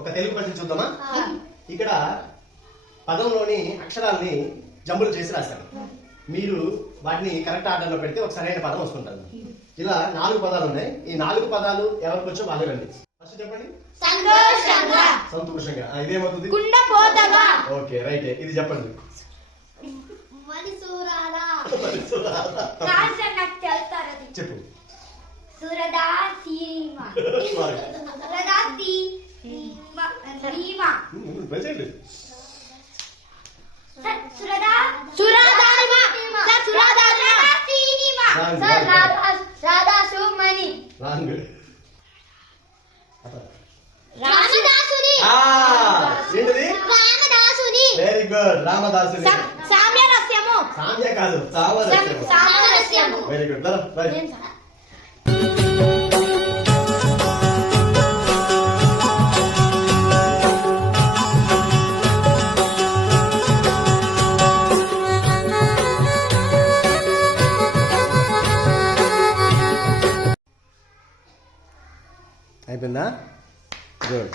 ఒక తెలుగు ప్రశ్న చూద్దామా? ఇక్కడ పదంలోని అక్షరాల్ని జంబులు చేసి రాశాను. మీరు వాటిని కరెక్ట్ ఆర్డర్ లో పెడితే ఒక సరైన పదం వస్తుంటుంది. ఇలా 4 పదాలు ఉన్నాయి. ఈ 4 పదాలు ఎవరికి వచ్చో వాళ్ళే రండి. ఫస్ట్ చెప్పండి. సంతోషంగా. ఇదేమవుతుంది? Okay right. ఇది చెప్పండి. చెప్పు. Very good. రామదాసుని. సామ్య కాదు, సామరస్యము. Very good. అయిపోయిందా? గుడ్.